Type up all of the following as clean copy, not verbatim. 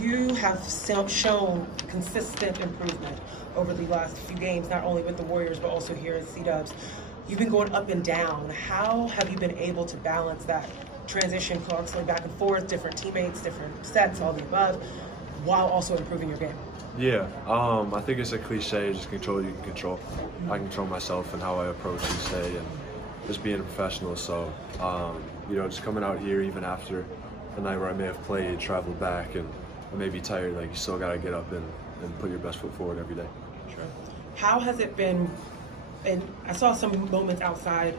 You have shown consistent improvement over the last few games, not only with the Warriors, but also here at C-Dubs. You've been going up and down. How have you been able to balance that transition constantly back and forth, different teammates, different sets, all the above, while also improving your game? Yeah, I think it's a cliche, just control what you can control. I control myself and how I approach each day and just being a professional. So, just coming out here even after the night where I may have played, traveled back, and I may be tired, like you still got to get up and put your best foot forward every day. Sure. How has it been? And I saw some moments outside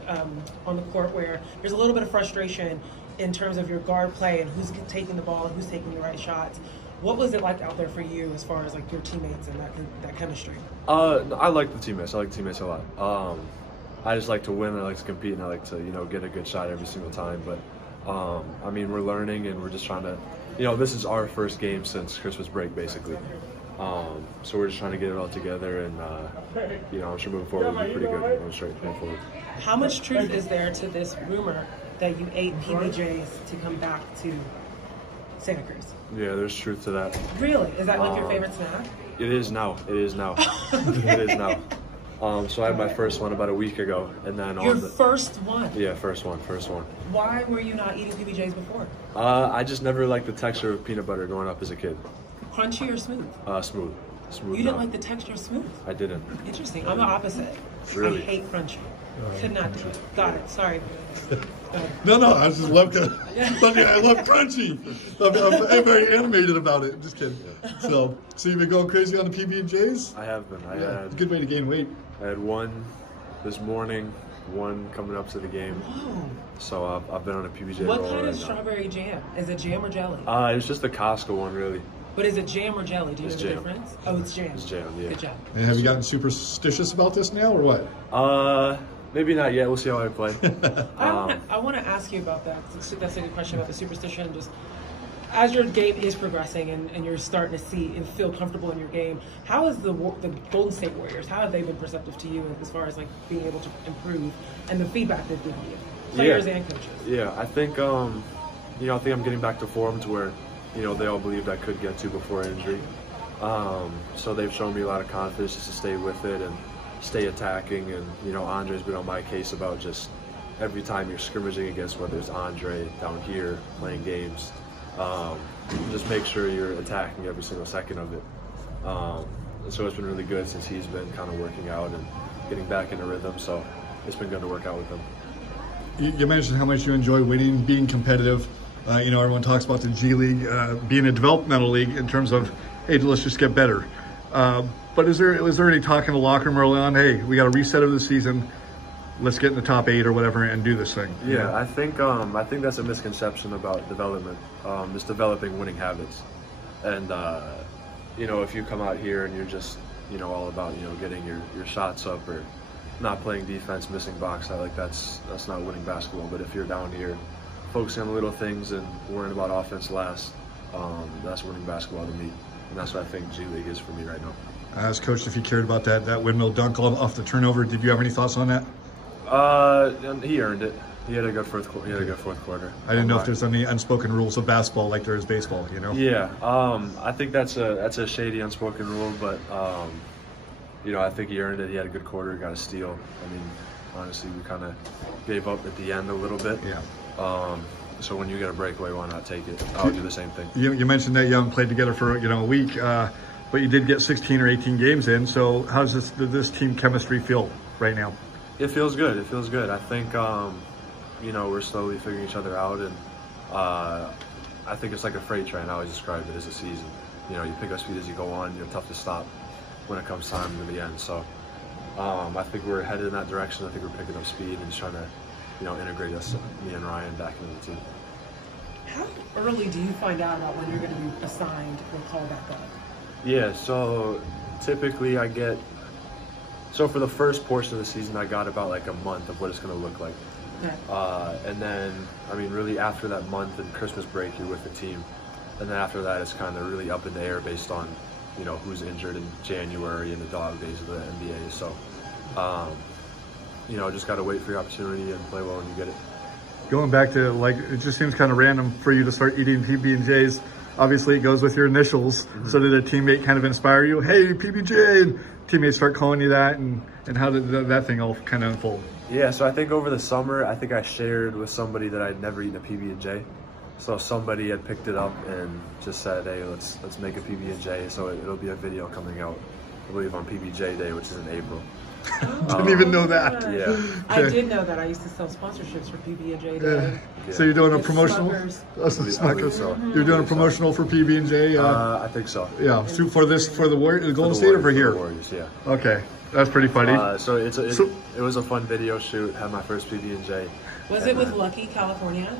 on the court where there's a little bit of frustration in terms of your guard play and who's taking the ball and who's taking the right shots. What was it like out there for you as far as like your teammates and that chemistry? I like the teammates. I like the teammates a lot. I just like to win. I like to compete, and I like to get a good shot every single time. But we're learning, and we're just trying to. This is our first game since Christmas break, basically. So we're just trying to get it all together, and I'm sure moving forward will be pretty good. Going straight forward. How much truth is there to this rumor that you ate PB&Js to come back to Santa Cruz? Yeah, there's truth to that. Really? Is that like your favorite snack? It is now. It is now. It is now. So I had my first one about a week ago, and then first one? Yeah, first one. Why were you not eating PB&Js before? I just never liked the texture of peanut butter growing up as a kid. Crunchy or smooth? Smooth. You didn't like the texture of smooth? I didn't. Interesting. I'm the opposite. Really? I hate crunchy. Could not do it. Got it. Sorry. No, I just love I love crunchy. I'm very animated about it. Just kidding. So you've been going crazy on the PB&Js? I have been. It's a good way to gain weight. I had one this morning, one coming up to the game. Whoa. So I've been on a PB&J What roll kind of right strawberry jam? Is it jam or jelly? It's just the Costco one, really. But is it jam or jelly? Do you know the jam. difference? Oh, it's jam. It's jam, yeah. Good job. And have you gotten superstitious about this now, or what? Maybe not yet. We'll see how I play. I want to ask you about that. That's a good question about the superstition. Just as your game is progressing and you're starting to see and feel comfortable in your game, how is the Golden State Warriors? How have they been perceptive to you as far as like being able to improve and the feedback they've given you, players and coaches? Yeah, I think I'm getting back to form to where they all believed I could get to before injury. So they've shown me a lot of confidence just to stay with it and stay attacking, and Andre's been on my case about just every time you're scrimmaging against, whether it's Andre down here playing games, just make sure you're attacking every single second of it. And so it's been really good since he's been kind of working out and getting back into rhythm, so it's been good to work out with him. You mentioned how much you enjoy winning, being competitive. Everyone talks about the G League being a developmental league in terms of, hey, let's just get better. But was there any talk in the locker room early on, hey, we got a reset of the season, let's get in the top 8 or whatever and do this thing? Yeah, I think that's a misconception about development, just developing winning habits. And, if you come out here and you're just, all about, getting your shots up or not playing defense, missing box out, like that's not winning basketball. But if you're down here focusing on the little things and worrying about offense last, that's winning basketball to me. And that's what I think G League is for me right now. I was coached if you cared about that windmill dunk off the turnover. Did you have any thoughts on that? He earned it. He had a good fourth quarter. I didn't know if there's any unspoken rules of basketball like there is baseball. Yeah. I think that's a shady unspoken rule, but I think he earned it. He had a good quarter. Got a steal. Honestly, we kind of gave up at the end a little bit. Yeah. So when you get a breakaway, why not take it? I'll do the same thing. You mentioned that you haven't played together for a week, but you did get 16 or 18 games in. So how does this team chemistry feel right now? It feels good. I think we're slowly figuring each other out, and I think it's like a freight train. I always describe it as a season. You pick up speed as you go on. You're tough to stop when it comes time to the end. So I think we're headed in that direction. I think we're picking up speed and just trying to integrate us, me and Ryan, back into the team. How early do you find out about when you're going to be assigned or called back up? Yeah, so typically so for the first portion of the season, I got about like a month of what it's going to look like. Okay. And then, really after that month and Christmas break, you're with the team. And then after that, it's kind of really up in the air based on, who's injured in January and the dog days of the NBA. So, just got to wait for your opportunity and play well when you get it. going back to, like, it just seems kind of random for you to start eating PB&Js. Obviously, it goes with your initials. So did a teammate kind of inspire you? Hey, PB&J, and teammates start calling you that, and how did that thing all kind of unfold? Yeah, so I think over the summer, I think I shared with somebody that I'd never eaten a PB&J. So somebody had picked it up and just said, hey, let's make a PB&J. So it'll be a video coming out, I believe, on PB&J Day, which is in April. Didn't even know that. Yeah. I did know that. I used to sell sponsorships for PB&J Day. Yeah. So you're doing a It's promotional? Smuckers. Smuckers. You're doing a promotional for PB&J? I think so. Yeah, for the Warriors, the Golden State, or for here? For the Warriors, yeah. Okay, that's pretty funny. So it was a fun video shoot. Had my first PB&J. Was it with Lucky, California?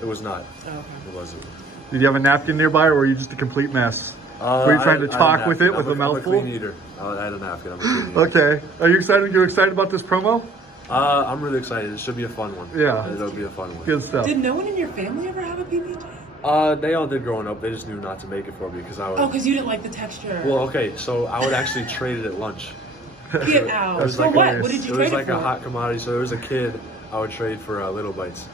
It was not. Oh, okay. It wasn't. Did you have a napkin nearby, or were you just a complete mess? Were you trying to talk with it with a mouthful? I'm a clean eater. I had a napkin. I'm a clean eater. Okay. Are you excited? You're excited about this promo? I'm really excited. It should be a fun one. Yeah. It'll be a fun one. Good stuff. Did no one in your family ever have a PB&J? They all did growing up. They just knew not to make it for me because I would. Oh, because you didn't like the texture. Well, okay, so I would actually trade it at lunch. Get out. That's For like what? hilarious. What did you It trade was like it for? a hot commodity. So there was a kid I would trade for Little Bites.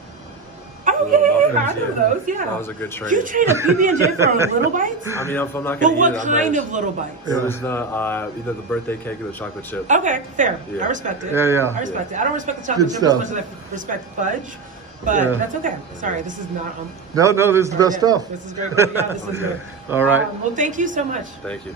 Oh, yeah, I know those, yeah. That was a good trade. You trade a PB&J for Little Bites? I mean, if I'm not But gonna what eat it, kind of Little Bites? It was the either the birthday cake or the chocolate chip. Okay, fair. Yeah. I respect it. Yeah. I respect it. I don't respect the chocolate Good chip as much stuff. as I respect fudge, but Yeah. that's okay. Sorry, this is not. No, this is the best stuff. This is great. Yeah, this is good. All right. Well, thank you so much. Thank you.